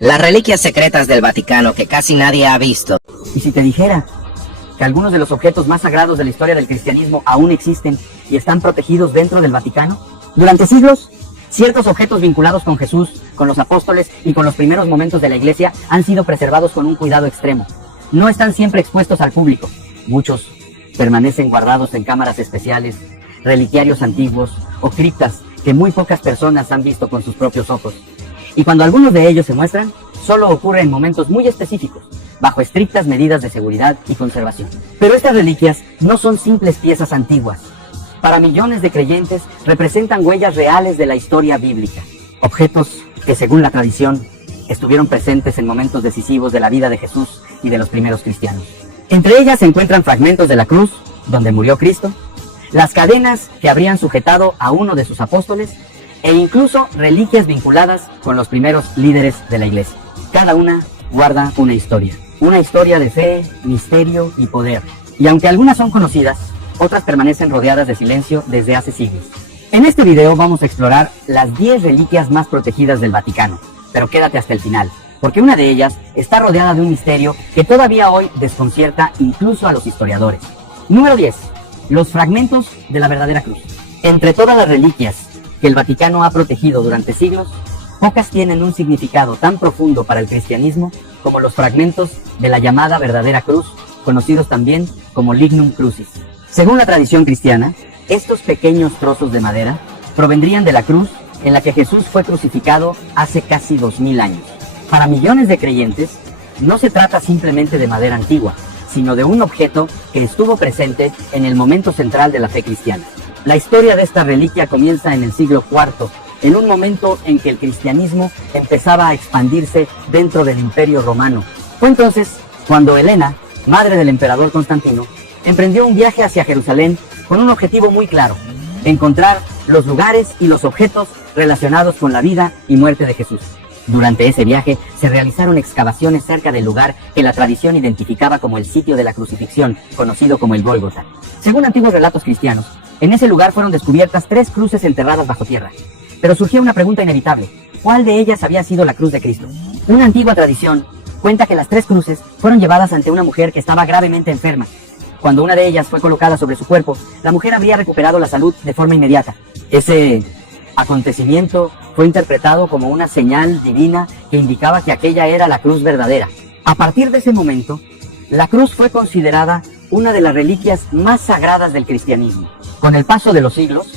Las reliquias secretas del Vaticano que casi nadie ha visto. ¿Y si te dijera que algunos de los objetos más sagrados de la historia del cristianismo aún existen y están protegidos dentro del Vaticano? Durante siglos, ciertos objetos vinculados con Jesús, con los apóstoles y con los primeros momentos de la Iglesia han sido preservados con un cuidado extremo. No están siempre expuestos al público. Muchos permanecen guardados en cámaras especiales, reliquiarios antiguos o criptas que muy pocas personas han visto con sus propios ojos. Y cuando algunos de ellos se muestran, solo ocurre en momentos muy específicos, bajo estrictas medidas de seguridad y conservación. Pero estas reliquias no son simples piezas antiguas. Para millones de creyentes representan huellas reales de la historia bíblica. Objetos que, según la tradición, estuvieron presentes en momentos decisivos de la vida de Jesús y de los primeros cristianos. Entre ellas se encuentran fragmentos de la cruz, donde murió Cristo, las cadenas que habrían sujetado a uno de sus apóstoles, e incluso reliquias vinculadas con los primeros líderes de la Iglesia. Cada una guarda una historia de fe, misterio y poder. Y aunque algunas son conocidas, otras permanecen rodeadas de silencio desde hace siglos. En este video vamos a explorar las 10 reliquias más protegidas del Vaticano, pero quédate hasta el final, porque una de ellas está rodeada de un misterio que todavía hoy desconcierta incluso a los historiadores. Número 10. Los fragmentos de la verdadera cruz. Entre todas las reliquias que el Vaticano ha protegido durante siglos, pocas tienen un significado tan profundo para el cristianismo como los fragmentos de la llamada verdadera cruz, conocidos también como Lignum Crucis. Según la tradición cristiana, estos pequeños trozos de madera provendrían de la cruz en la que Jesús fue crucificado hace casi 2000 años. Para millones de creyentes, no se trata simplemente de madera antigua, sino de un objeto que estuvo presente en el momento central de la fe cristiana. La historia de esta reliquia comienza en el siglo IV, en un momento en que el cristianismo empezaba a expandirse dentro del Imperio Romano. Fue entonces cuando Helena, madre del emperador Constantino, emprendió un viaje hacia Jerusalén con un objetivo muy claro: encontrar los lugares y los objetos relacionados con la vida y muerte de Jesús. Durante ese viaje se realizaron excavaciones cerca del lugar que la tradición identificaba como el sitio de la crucifixión, conocido como el Gólgota. Según antiguos relatos cristianos, en ese lugar fueron descubiertas 3 cruces enterradas bajo tierra. Pero surgía una pregunta inevitable: ¿cuál de ellas había sido la cruz de Cristo? Una antigua tradición cuenta que las 3 cruces fueron llevadas ante una mujer que estaba gravemente enferma. Cuando una de ellas fue colocada sobre su cuerpo, la mujer habría recuperado la salud de forma inmediata. Ese acontecimiento fue interpretado como una señal divina que indicaba que aquella era la cruz verdadera. A partir de ese momento, la cruz fue considerada una de las reliquias más sagradas del cristianismo. Con el paso de los siglos,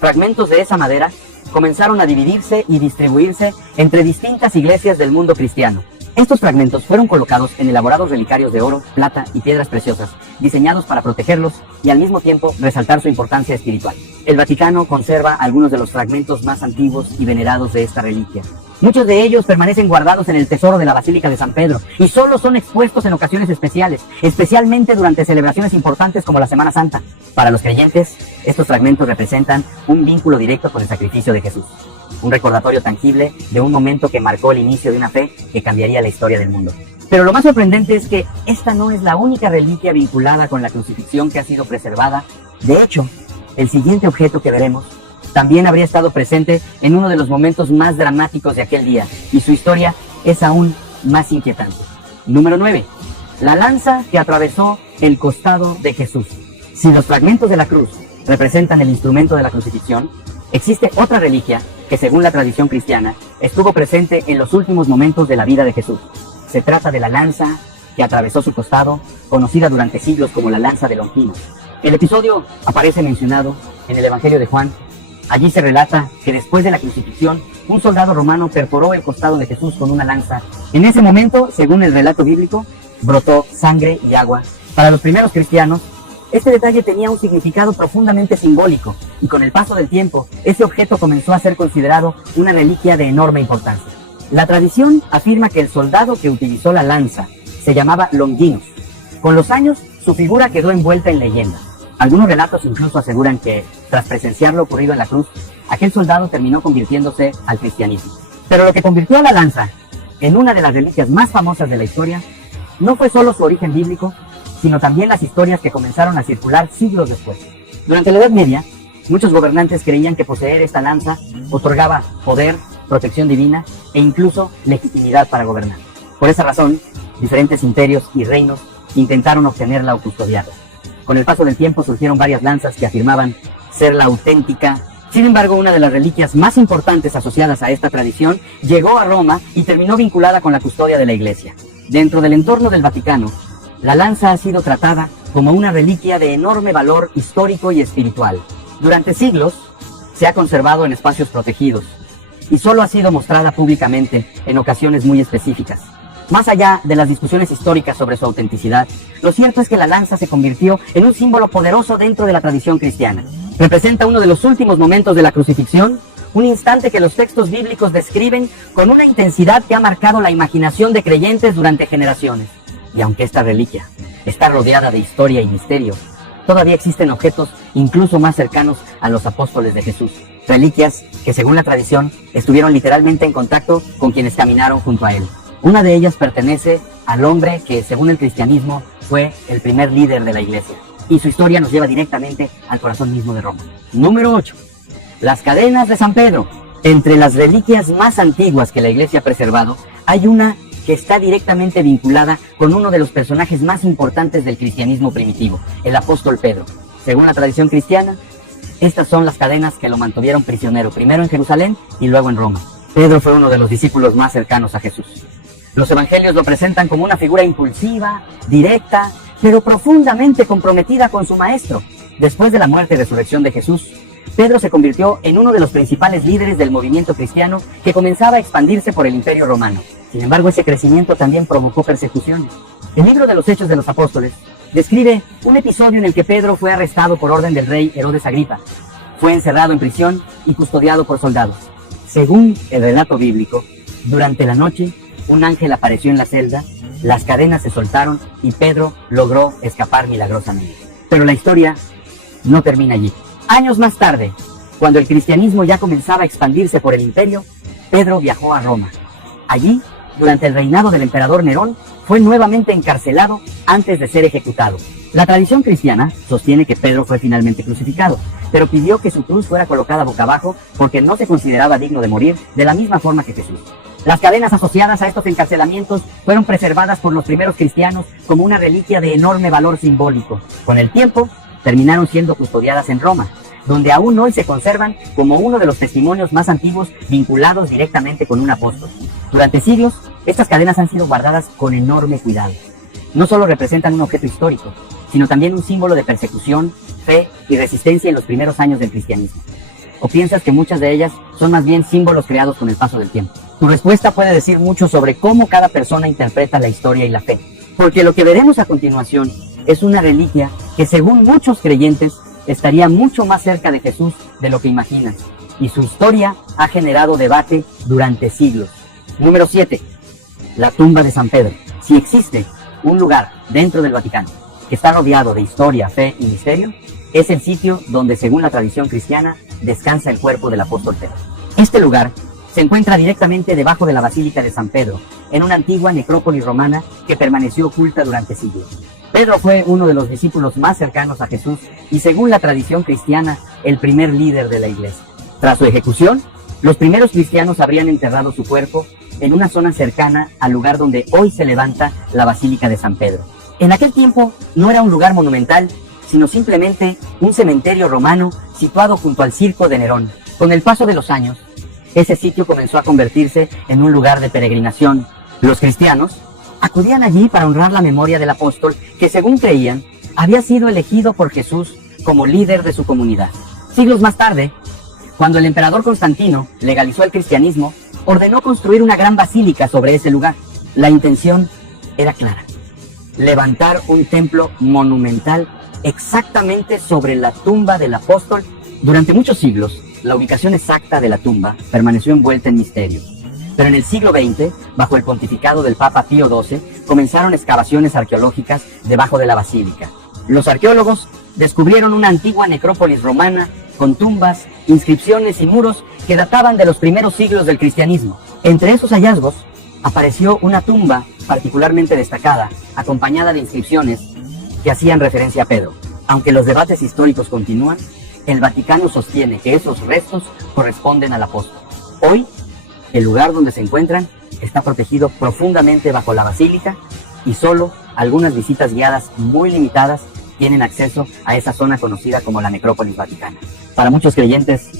fragmentos de esa madera comenzaron a dividirse y distribuirse entre distintas iglesias del mundo cristiano. Estos fragmentos fueron colocados en elaborados relicarios de oro, plata y piedras preciosas, diseñados para protegerlos y al mismo tiempo resaltar su importancia espiritual. El Vaticano conserva algunos de los fragmentos más antiguos y venerados de esta reliquia. Muchos de ellos permanecen guardados en el tesoro de la Basílica de San Pedro y solo son expuestos en ocasiones especiales, especialmente durante celebraciones importantes como la Semana Santa. Para los creyentes, estos fragmentos representan un vínculo directo con el sacrificio de Jesús, un recordatorio tangible de un momento que marcó el inicio de una fe que cambiaría la historia del mundo. Pero lo más sorprendente es que esta no es la única reliquia vinculada con la crucifixión que ha sido preservada. De hecho, el siguiente objeto que veremos también habría estado presente en uno de los momentos más dramáticos de aquel día, y su historia es aún más inquietante. Número 9. La lanza que atravesó el costado de Jesús. Si los fragmentos de la cruz representan el instrumento de la crucifixión, existe otra reliquia que, según la tradición cristiana, estuvo presente en los últimos momentos de la vida de Jesús. Se trata de la lanza que atravesó su costado, conocida durante siglos como la lanza de Longinos. El episodio aparece mencionado en el Evangelio de Juan. Allí se relata que después de la crucifixión, un soldado romano perforó el costado de Jesús con una lanza. En ese momento, según el relato bíblico, brotó sangre y agua. Para los primeros cristianos, este detalle tenía un significado profundamente simbólico, y con el paso del tiempo, ese objeto comenzó a ser considerado una reliquia de enorme importancia. La tradición afirma que el soldado que utilizó la lanza se llamaba Longinos. Con los años, su figura quedó envuelta en leyenda. Algunos relatos incluso aseguran que, tras presenciar lo ocurrido en la cruz, aquel soldado terminó convirtiéndose al cristianismo. Pero lo que convirtió a la lanza en una de las reliquias más famosas de la historia no fue solo su origen bíblico, sino también las historias que comenzaron a circular siglos después. Durante la Edad Media, muchos gobernantes creían que poseer esta lanza otorgaba poder, protección divina e incluso legitimidad para gobernar. Por esa razón, diferentes imperios y reinos intentaron obtenerla o custodiarla. Con el paso del tiempo surgieron varias lanzas que afirmaban ser la auténtica. Sin embargo, una de las reliquias más importantes asociadas a esta tradición llegó a Roma y terminó vinculada con la custodia de la Iglesia. Dentro del entorno del Vaticano, la lanza ha sido tratada como una reliquia de enorme valor histórico y espiritual. Durante siglos se ha conservado en espacios protegidos y solo ha sido mostrada públicamente en ocasiones muy específicas. Más allá de las discusiones históricas sobre su autenticidad, lo cierto es que la lanza se convirtió en un símbolo poderoso dentro de la tradición cristiana. Representa uno de los últimos momentos de la crucifixión, un instante que los textos bíblicos describen con una intensidad que ha marcado la imaginación de creyentes durante generaciones. Y aunque esta reliquia está rodeada de historia y misterio, todavía existen objetos incluso más cercanos a los apóstoles de Jesús. Reliquias que, según la tradición, estuvieron literalmente en contacto con quienes caminaron junto a él. Una de ellas pertenece al hombre que, según el cristianismo, fue el primer líder de la Iglesia. Y su historia nos lleva directamente al corazón mismo de Roma. Número 8. Las cadenas de San Pedro. Entre las reliquias más antiguas que la Iglesia ha preservado, hay una que está directamente vinculada con uno de los personajes más importantes del cristianismo primitivo, el apóstol Pedro. Según la tradición cristiana, estas son las cadenas que lo mantuvieron prisionero, primero en Jerusalén y luego en Roma. Pedro fue uno de los discípulos más cercanos a Jesús. Los evangelios lo presentan como una figura impulsiva, directa, pero profundamente comprometida con su maestro. Después de la muerte y resurrección de Jesús, Pedro se convirtió en uno de los principales líderes del movimiento cristiano que comenzaba a expandirse por el Imperio Romano. Sin embargo, ese crecimiento también provocó persecuciones. El libro de los Hechos de los Apóstoles describe un episodio en el que Pedro fue arrestado por orden del rey Herodes Agripa. Fue encerrado en prisión y custodiado por soldados. Según el relato bíblico, durante la noche, un ángel apareció en la celda, las cadenas se soltaron y Pedro logró escapar milagrosamente. Pero la historia no termina allí. Años más tarde, cuando el cristianismo ya comenzaba a expandirse por el imperio, Pedro viajó a Roma. Allí, durante el reinado del emperador Nerón, fue nuevamente encarcelado antes de ser ejecutado. La tradición cristiana sostiene que Pedro fue finalmente crucificado, pero pidió que su cruz fuera colocada boca abajo porque no se consideraba digno de morir de la misma forma que Jesús. Las cadenas asociadas a estos encarcelamientos fueron preservadas por los primeros cristianos como una reliquia de enorme valor simbólico. Con el tiempo, terminaron siendo custodiadas en Roma, donde aún hoy se conservan como uno de los testimonios más antiguos vinculados directamente con un apóstol. Durante siglos, estas cadenas han sido guardadas con enorme cuidado. No solo representan un objeto histórico, sino también un símbolo de persecución, fe y resistencia en los primeros años del cristianismo. ¿O piensas que muchas de ellas son más bien símbolos creados con el paso del tiempo? Tu respuesta puede decir mucho sobre cómo cada persona interpreta la historia y la fe, porque lo que veremos a continuación es una reliquia que, según muchos creyentes, estaría mucho más cerca de Jesús de lo que imaginas, y su historia ha generado debate durante siglos. Número 7. La tumba de San Pedro. Si existe un lugar dentro del Vaticano que está rodeado de historia, fe y misterio, es el sitio donde, según la tradición cristiana, descansa el cuerpo del apóstol Pedro. Este lugar se encuentra directamente debajo de la Basílica de San Pedro, en una antigua necrópolis romana que permaneció oculta durante siglos. Pedro fue uno de los discípulos más cercanos a Jesús y, según la tradición cristiana, el primer líder de la Iglesia. Tras su ejecución, los primeros cristianos habrían enterrado su cuerpo en una zona cercana al lugar donde hoy se levanta la Basílica de San Pedro. En aquel tiempo no era un lugar monumental, sino simplemente un cementerio romano situado junto al circo de Nerón. Con el paso de los años, ese sitio comenzó a convertirse en un lugar de peregrinación. Los cristianos acudían allí para honrar la memoria del apóstol que, según creían, había sido elegido por Jesús como líder de su comunidad. Siglos más tarde, cuando el emperador Constantino legalizó el cristianismo, ordenó construir una gran basílica sobre ese lugar. La intención era clara: levantar un templo monumental exactamente sobre la tumba del apóstol. Durante muchos siglos, la ubicación exacta de la tumba permaneció envuelta en misterio. Pero en el siglo XX, bajo el pontificado del Papa Pío XII, comenzaron excavaciones arqueológicas debajo de la basílica. Los arqueólogos descubrieron una antigua necrópolis romana con tumbas, inscripciones y muros que databan de los primeros siglos del cristianismo. Entre esos hallazgos apareció una tumba particularmente destacada, acompañada de inscripciones que hacían referencia a Pedro. Aunque los debates históricos continúan, el Vaticano sostiene que esos restos corresponden al apóstol. Hoy, El lugar donde se encuentran está protegido profundamente bajo la basílica y solo algunas visitas guiadas muy limitadas tienen acceso a esa zona conocida como la Necrópolis Vaticana. Para muchos creyentes,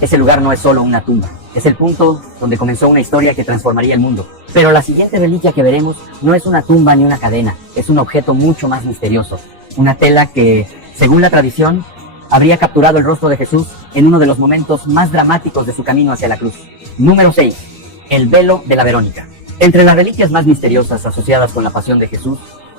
ese lugar no es solo una tumba, es el punto donde comenzó una historia que transformaría el mundo. Pero la siguiente reliquia que veremos no es una tumba ni una cadena, es un objeto mucho más misterioso. Una tela que, según la tradición, habría capturado el rostro de Jesús en uno de los momentos más dramáticos de su camino hacia la cruz. Número 6. El velo de la Verónica. Entre las reliquias más misteriosas asociadas con la pasión de Jesús,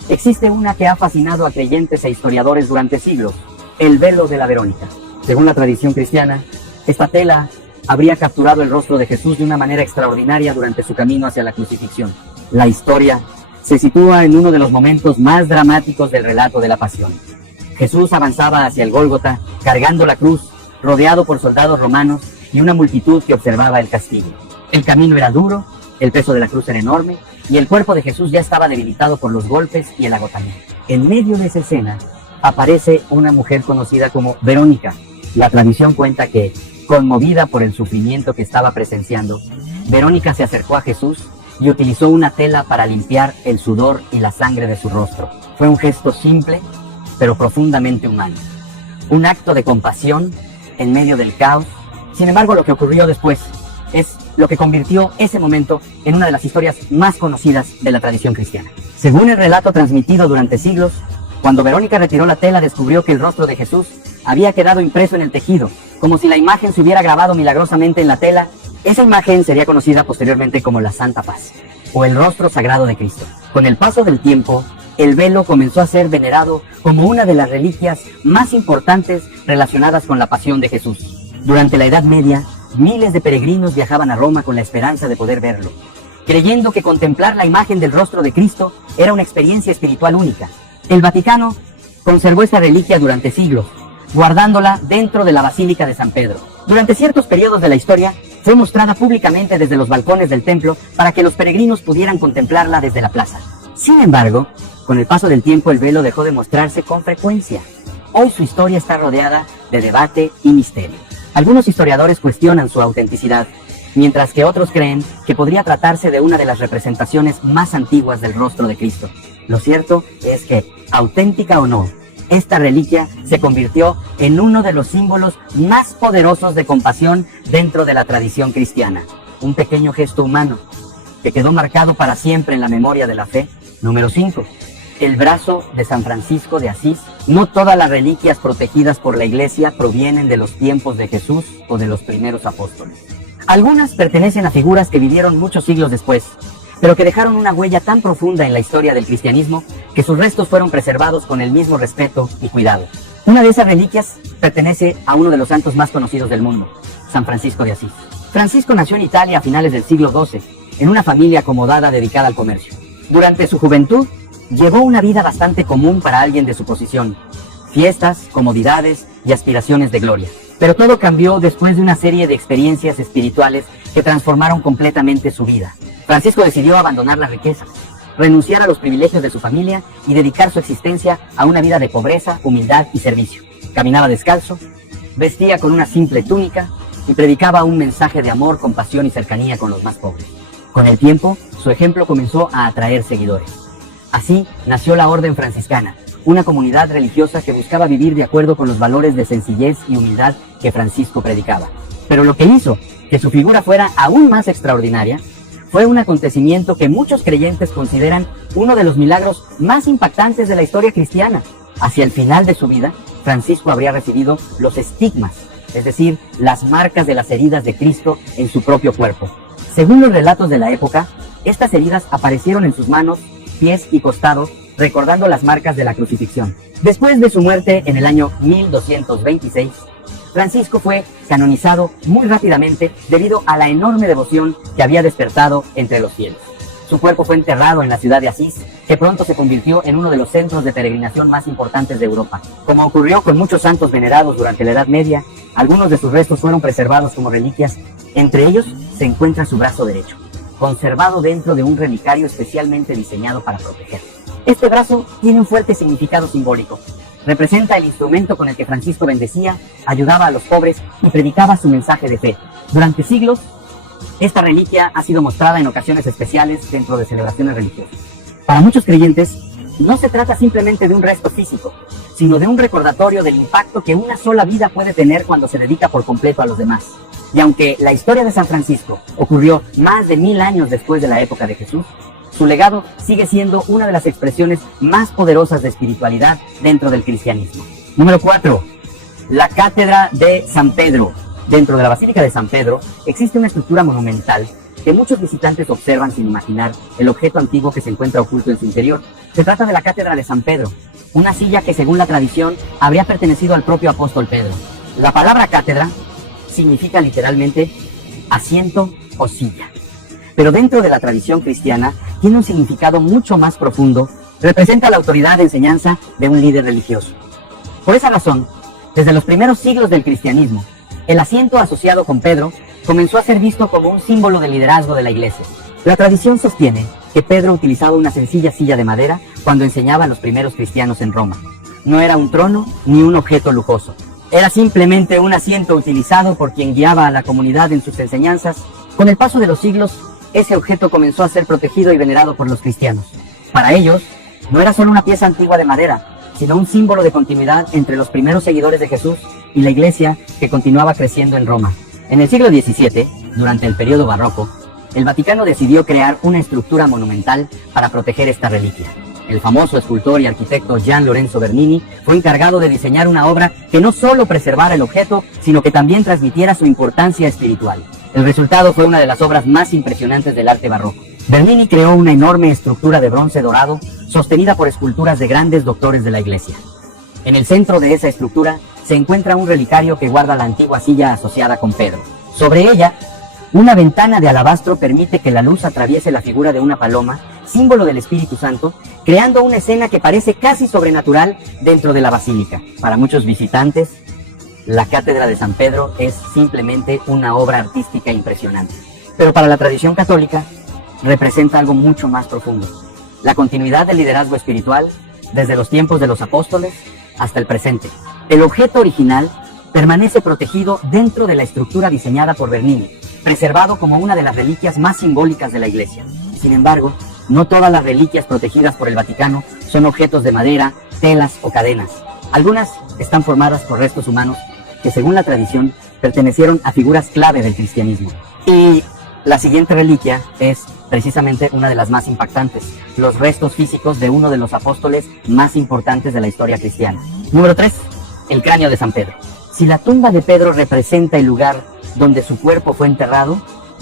existe una que ha fascinado a creyentes e historiadores durante siglos, el velo de la Verónica. Según la tradición cristiana, esta tela habría capturado el rostro de Jesús de una manera extraordinaria durante su camino hacia la crucifixión. La historia se sitúa en uno de los momentos más dramáticos del relato de la pasión. Jesús avanzaba hacia el Gólgota, cargando la cruz, rodeado por soldados romanos y una multitud que observaba el castigo. El camino era duro, el peso de la cruz era enorme, y el cuerpo de Jesús ya estaba debilitado por los golpes y el agotamiento. En medio de esa escena, aparece una mujer conocida como Verónica. La tradición cuenta que, conmovida por el sufrimiento que estaba presenciando, Verónica se acercó a Jesús y utilizó una tela para limpiar el sudor y la sangre de su rostro. Fue un gesto simple, pero profundamente humano. Un acto de compasión en medio del caos. Sin embargo, lo que ocurrió después es lo que convirtió ese momento en una de las historias más conocidas de la tradición cristiana. Según el relato transmitido durante siglos, cuando Verónica retiró la tela, descubrió que el rostro de Jesús había quedado impreso en el tejido, como si la imagen se hubiera grabado milagrosamente en la tela. Esa imagen sería conocida posteriormente como la Santa Faz, o el rostro sagrado de Cristo. Con el paso del tiempo, el velo comenzó a ser venerado como una de las reliquias más importantes relacionadas con la pasión de Jesús. Durante la Edad Media, miles de peregrinos viajaban a Roma con la esperanza de poder verlo, creyendo que contemplar la imagen del rostro de Cristo era una experiencia espiritual única. El Vaticano conservó esta reliquia durante siglos, guardándola dentro de la Basílica de San Pedro. Durante ciertos periodos de la historia, fue mostrada públicamente desde los balcones del templo para que los peregrinos pudieran contemplarla desde la plaza. Sin embargo, con el paso del tiempo el velo dejó de mostrarse con frecuencia. Hoy su historia está rodeada de debate y misterio. Algunos historiadores cuestionan su autenticidad, mientras que otros creen que podría tratarse de una de las representaciones más antiguas del rostro de Cristo. Lo cierto es que, auténtica o no, esta reliquia se convirtió en uno de los símbolos más poderosos de compasión dentro de la tradición cristiana. Un pequeño gesto humano que quedó marcado para siempre en la memoria de la fe. Número 5. El brazo de San Francisco de Asís. No todas las reliquias protegidas por la Iglesia provienen de los tiempos de Jesús o de los primeros apóstoles. Algunas pertenecen a figuras que vivieron muchos siglos después, pero que dejaron una huella tan profunda en la historia del cristianismo que sus restos fueron preservados con el mismo respeto y cuidado. Una de esas reliquias pertenece a uno de los santos más conocidos del mundo, San Francisco de Asís. Francisco nació en Italia a finales del siglo XII, en una familia acomodada dedicada al comercio. Durante su juventud, llevó una vida bastante común para alguien de su posición: fiestas, comodidades y aspiraciones de gloria. Pero todo cambió después de una serie de experiencias espirituales que transformaron completamente su vida. Francisco decidió abandonar la riqueza, renunciar a los privilegios de su familia y dedicar su existencia a una vida de pobreza, humildad y servicio. Caminaba descalzo, vestía con una simple túnica y predicaba un mensaje de amor, compasión y cercanía con los más pobres. Con el tiempo, su ejemplo comenzó a atraer seguidores. Así nació la Orden Franciscana, una comunidad religiosa que buscaba vivir de acuerdo con los valores de sencillez y humildad que Francisco predicaba. Pero lo que hizo que su figura fuera aún más extraordinaria fue un acontecimiento que muchos creyentes consideran uno de los milagros más impactantes de la historia cristiana. Hacia el final de su vida, Francisco habría recibido los estigmas, es decir, las marcas de las heridas de Cristo en su propio cuerpo. Según los relatos de la época, estas heridas aparecieron en sus manos, pies y costado, recordando las marcas de la crucifixión. Después de su muerte en el año 1226, Francisco fue canonizado muy rápidamente debido a la enorme devoción que había despertado entre los fieles. Su cuerpo fue enterrado en la ciudad de Asís, que pronto se convirtió en uno de los centros de peregrinación más importantes de Europa. Como ocurrió con muchos santos venerados durante la Edad Media, algunos de sus restos fueron preservados como reliquias. Entre ellos se encuentra su brazo derecho, conservado dentro de un relicario especialmente diseñado para protegerlo. Este brazo tiene un fuerte significado simbólico. Representa el instrumento con el que Francisco bendecía, ayudaba a los pobres y predicaba su mensaje de fe. Durante siglos, Esta reliquia ha sido mostrada en ocasiones especiales dentro de celebraciones religiosas. Para muchos creyentes, no se trata simplemente de un resto físico, sino de un recordatorio del impacto que una sola vida puede tener cuando se dedica por completo a los demás. Y aunque la historia de San Francisco ocurrió más de 1000 años después de la época de Jesús, su legado sigue siendo una de las expresiones más poderosas de espiritualidad dentro del cristianismo. Número 4. La Cátedra de San Pedro. Dentro de la Basílica de San Pedro existe una estructura monumental que muchos visitantes observan sin imaginar el objeto antiguo que se encuentra oculto en su interior. Se trata de la Cátedra de San Pedro, una silla que según la tradición habría pertenecido al propio apóstol Pedro. La palabra cátedra significa literalmente asiento o silla, pero dentro de la tradición cristiana tiene un significado mucho más profundo. Representa la autoridad de enseñanza de un líder religioso. Por esa razón, desde los primeros siglos del cristianismo, el asiento asociado con Pedro comenzó a ser visto como un símbolo de liderazgo de la iglesia. La tradición sostiene que Pedro utilizaba una sencilla silla de madera cuando enseñaba a los primeros cristianos en Roma. No era un trono ni un objeto lujoso. Era simplemente un asiento utilizado por quien guiaba a la comunidad en sus enseñanzas. Con el paso de los siglos, ese objeto comenzó a ser protegido y venerado por los cristianos. Para ellos, no era solo una pieza antigua de madera, sino un símbolo de continuidad entre los primeros seguidores de Jesús y la iglesia que continuaba creciendo en Roma. En el siglo XVII, durante el periodo barroco, el Vaticano decidió crear una estructura monumental para proteger esta reliquia. El famoso escultor y arquitecto Gian Lorenzo Bernini fue encargado de diseñar una obra que no solo preservara el objeto, sino que también transmitiera su importancia espiritual. El resultado fue una de las obras más impresionantes del arte barroco. Bernini creó una enorme estructura de bronce dorado, sostenida por esculturas de grandes doctores de la iglesia. En el centro de esa estructura se encuentra un relicario que guarda la antigua silla asociada con Pedro. Sobre ella, una ventana de alabastro permite que la luz atraviese la figura de una paloma, símbolo del Espíritu Santo, creando una escena que parece casi sobrenatural dentro de la basílica. Para muchos visitantes, la Cátedra de San Pedro es simplemente una obra artística impresionante. Pero para la tradición católica, representa algo mucho más profundo. La continuidad del liderazgo espiritual desde los tiempos de los apóstoles hasta el presente. El objeto original permanece protegido dentro de la estructura diseñada por Bernini, preservado como una de las reliquias más simbólicas de la iglesia. Sin embargo, no todas las reliquias protegidas por el Vaticano son objetos de madera, telas o cadenas. Algunas están formadas por restos humanos que, según la tradición, pertenecieron a figuras clave del cristianismo. Y la siguiente reliquia es precisamente una de las más impactantes: los restos físicos de uno de los apóstoles más importantes de la historia cristiana. Número 3. El cráneo de San Pedro. Si la tumba de Pedro representa el lugar donde su cuerpo fue enterrado,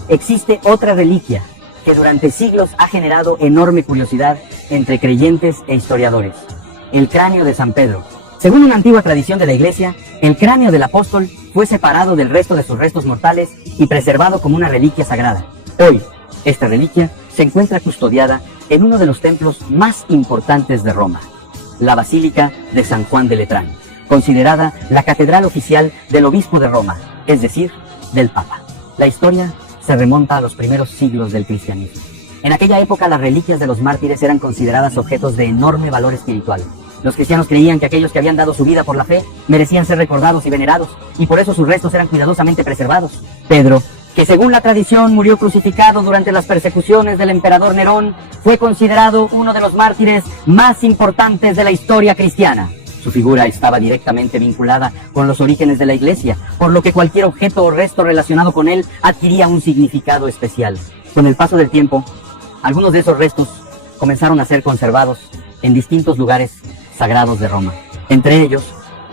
existe otra reliquia que durante siglos ha generado enorme curiosidad entre creyentes e historiadores: el cráneo de San Pedro. Según una antigua tradición de la iglesia, el cráneo del apóstol fue separado del resto de sus restos mortales y preservado como una reliquia sagrada. Hoy, esta reliquia se encuentra custodiada en uno de los templos más importantes de Roma, la Basílica de San Juan de Letrán, considerada la catedral oficial del obispo de Roma, es decir, del Papa. La historia se remonta a los primeros siglos del cristianismo. En aquella época, las reliquias de los mártires eran consideradas objetos de enorme valor espiritual. Los cristianos creían que aquellos que habían dado su vida por la fe merecían ser recordados y venerados, y por eso sus restos eran cuidadosamente preservados. Pedro, que según la tradición murió crucificado durante las persecuciones del emperador Nerón, fue considerado uno de los mártires más importantes de la historia cristiana. Su figura estaba directamente vinculada con los orígenes de la iglesia, por lo que cualquier objeto o resto relacionado con él adquiría un significado especial. Con el paso del tiempo, algunos de esos restos comenzaron a ser conservados en distintos lugares sagrados de Roma. Entre ellos,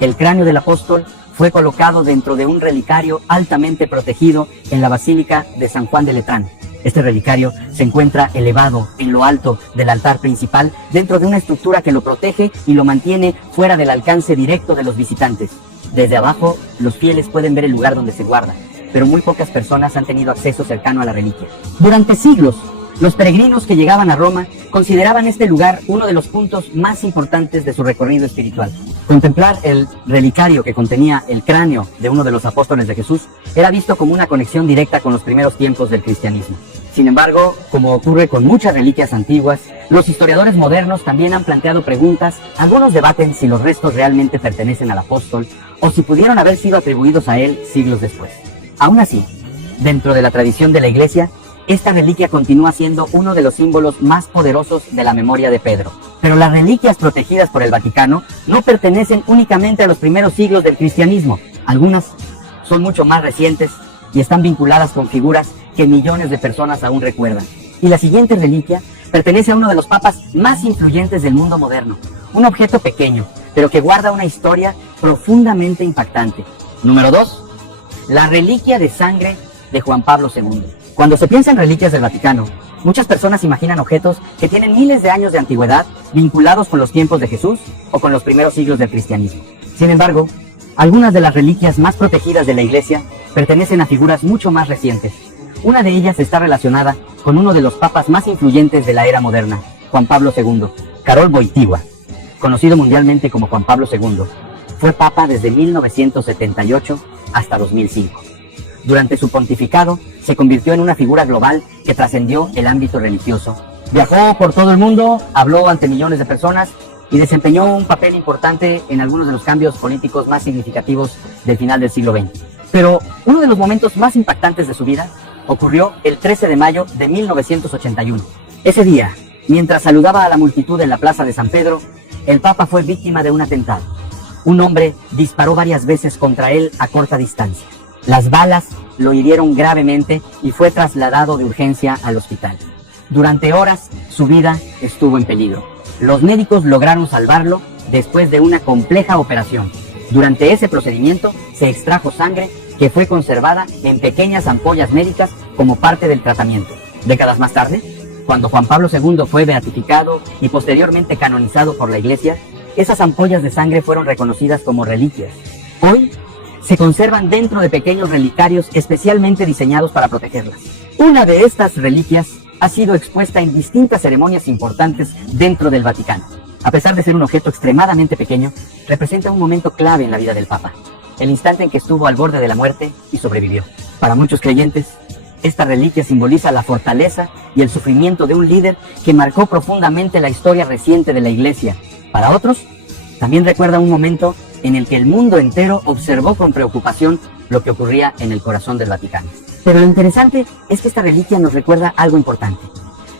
el cráneo del apóstol fue colocado dentro de un relicario altamente protegido en la Basílica de San Juan de Letrán. Este relicario se encuentra elevado en lo alto del altar principal, dentro de una estructura que lo protege y lo mantiene fuera del alcance directo de los visitantes. Desde abajo, los fieles pueden ver el lugar donde se guarda, pero muy pocas personas han tenido acceso cercano a la reliquia. Durante siglos, los peregrinos que llegaban a Roma consideraban este lugar uno de los puntos más importantes de su recorrido espiritual. Contemplar el relicario que contenía el cráneo de uno de los apóstoles de Jesús era visto como una conexión directa con los primeros tiempos del cristianismo. Sin embargo, como ocurre con muchas reliquias antiguas, los historiadores modernos también han planteado preguntas. Algunos debaten si los restos realmente pertenecen al apóstol o si pudieron haber sido atribuidos a él siglos después. Aún así, Dentro de la tradición de la Iglesia, esta reliquia continúa siendo uno de los símbolos más poderosos de la memoria de Pedro. Pero las reliquias protegidas por el Vaticano no pertenecen únicamente a los primeros siglos del cristianismo. Algunas son mucho más recientes y están vinculadas con figuras que millones de personas aún recuerdan. Y la siguiente reliquia pertenece a uno de los papas más influyentes del mundo moderno. Un objeto pequeño, pero que guarda una historia profundamente impactante. Número 2. La reliquia de sangre de Juan Pablo II. Cuando se piensa en reliquias del Vaticano, muchas personas imaginan objetos que tienen miles de años de antigüedad vinculados con los tiempos de Jesús o con los primeros siglos del cristianismo. Sin embargo, algunas de las reliquias más protegidas de la Iglesia pertenecen a figuras mucho más recientes. Una de ellas está relacionada con uno de los papas más influyentes de la era moderna, Juan Pablo II, Karol Wojtyła, conocido mundialmente como Juan Pablo II. Fue papa desde 1978 hasta 2005. Durante su pontificado, se convirtió en una figura global que trascendió el ámbito religioso. Viajó por todo el mundo, habló ante millones de personas y desempeñó un papel importante en algunos de los cambios políticos más significativos del final del siglo XX. Pero uno de los momentos más impactantes de su vida ocurrió el 13 de mayo de 1981. Ese día, mientras saludaba a la multitud en la plaza de San Pedro, el Papa fue víctima de un atentado. Un hombre disparó varias veces contra él a corta distancia. Las balas lo hirieron gravemente y fue trasladado de urgencia al hospital. Durante horas, su vida estuvo en peligro. Los médicos lograron salvarlo después de una compleja operación. Durante ese procedimiento, se extrajo sangre que fue conservada en pequeñas ampollas médicas como parte del tratamiento. Décadas más tarde, cuando Juan Pablo II fue beatificado y posteriormente canonizado por la Iglesia, esas ampollas de sangre fueron reconocidas como reliquias. Hoy, se conservan dentro de pequeños relicarios especialmente diseñados para protegerlas. Una de estas reliquias ha sido expuesta en distintas ceremonias importantes dentro del Vaticano. A pesar de ser un objeto extremadamente pequeño, representa un momento clave en la vida del Papa, el instante en que estuvo al borde de la muerte y sobrevivió. Para muchos creyentes, esta reliquia simboliza la fortaleza y el sufrimiento de un líder que marcó profundamente la historia reciente de la Iglesia. Para otros, también recuerda un momento en el que el mundo entero observó con preocupación lo que ocurría en el corazón del Vaticano. Pero lo interesante es que esta reliquia nos recuerda algo importante.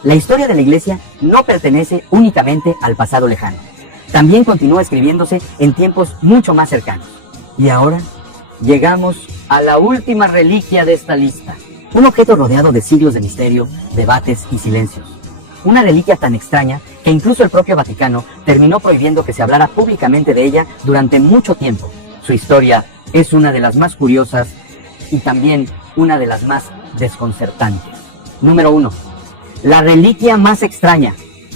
La historia de la Iglesia no pertenece únicamente al pasado lejano. También continúa escribiéndose en tiempos mucho más cercanos. Y ahora llegamos a la última reliquia de esta lista. Un objeto rodeado de siglos de misterio, debates y silencios. Una reliquia tan extraña que incluso el propio Vaticano terminó prohibiendo que se hablara públicamente de ella durante mucho tiempo. Su historia es una de las más curiosas y también una de las más desconcertantes. Número 1. La reliquia más extraña,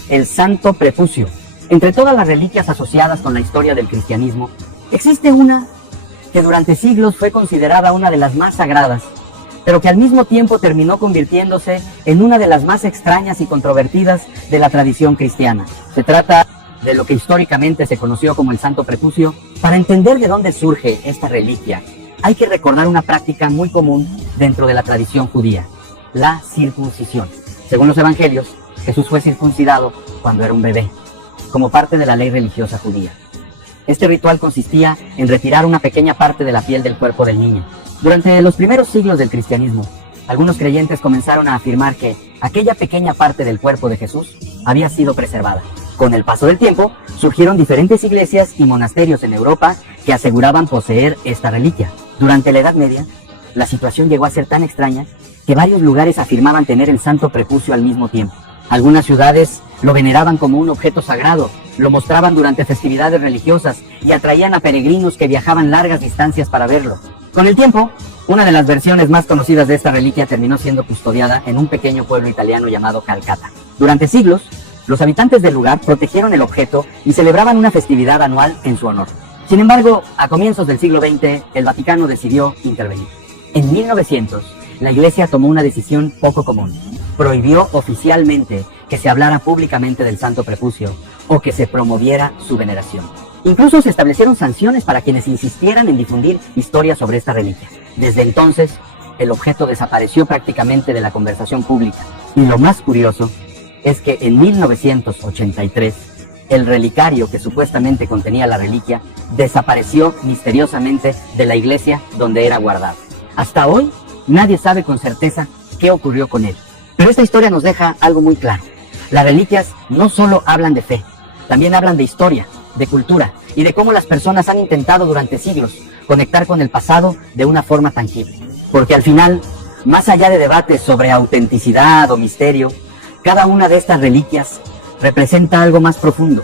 el Santo Prepucio. Entre todas las reliquias asociadas con la historia del cristianismo, existe una que durante siglos fue considerada una de las más sagradas, pero que al mismo tiempo terminó convirtiéndose en una de las más extrañas y controvertidas de la tradición cristiana. Se trata de lo que históricamente se conoció como el Santo Prepucio. Para entender de dónde surge esta reliquia, hay que recordar una práctica muy común dentro de la tradición judía, la circuncisión. Según los evangelios, Jesús fue circuncidado cuando era un bebé, como parte de la ley religiosa judía. Este ritual consistía en retirar una pequeña parte de la piel del cuerpo del niño. Durante los primeros siglos del cristianismo, algunos creyentes comenzaron a afirmar que aquella pequeña parte del cuerpo de Jesús había sido preservada. Con el paso del tiempo, surgieron diferentes iglesias y monasterios en Europa que aseguraban poseer esta reliquia. Durante la Edad Media, la situación llegó a ser tan extraña que varios lugares afirmaban tener el Santo Prepucio al mismo tiempo. Algunas ciudades lo veneraban como un objeto sagrado, lo mostraban durante festividades religiosas y atraían a peregrinos que viajaban largas distancias para verlo. Con el tiempo, una de las versiones más conocidas de esta reliquia terminó siendo custodiada en un pequeño pueblo italiano llamado Calcata. Durante siglos, los habitantes del lugar protegieron el objeto y celebraban una festividad anual en su honor. Sin embargo, a comienzos del siglo XX, el Vaticano decidió intervenir. En 1900, la Iglesia tomó una decisión poco común. Prohibió oficialmente que se hablara públicamente del Santo Prepucio o que se promoviera su veneración. Incluso se establecieron sanciones para quienes insistieran en difundir historias sobre esta reliquia. Desde entonces, el objeto desapareció prácticamente de la conversación pública. Y lo más curioso es que en 1983, el relicario que supuestamente contenía la reliquia desapareció misteriosamente de la iglesia donde era guardado. Hasta hoy, nadie sabe con certeza qué ocurrió con él. Pero esta historia nos deja algo muy claro. Las reliquias no solo hablan de fe, también hablan de historia, de cultura y de cómo las personas han intentado durante siglos conectar con el pasado de una forma tangible. Porque al final, más allá de debates sobre autenticidad o misterio, cada una de estas reliquias representa algo más profundo,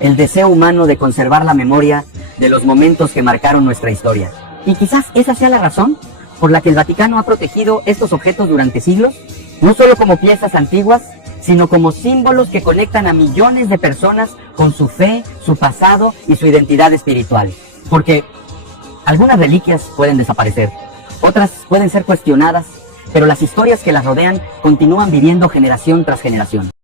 el deseo humano de conservar la memoria de los momentos que marcaron nuestra historia. Y quizás esa sea la razón por la que el Vaticano ha protegido estos objetos durante siglos, no solo como piezas antiguas, sino como símbolos que conectan a millones de personas con su fe, su pasado y su identidad espiritual. Porque algunas reliquias pueden desaparecer, otras pueden ser cuestionadas, pero las historias que las rodean continúan viviendo generación tras generación.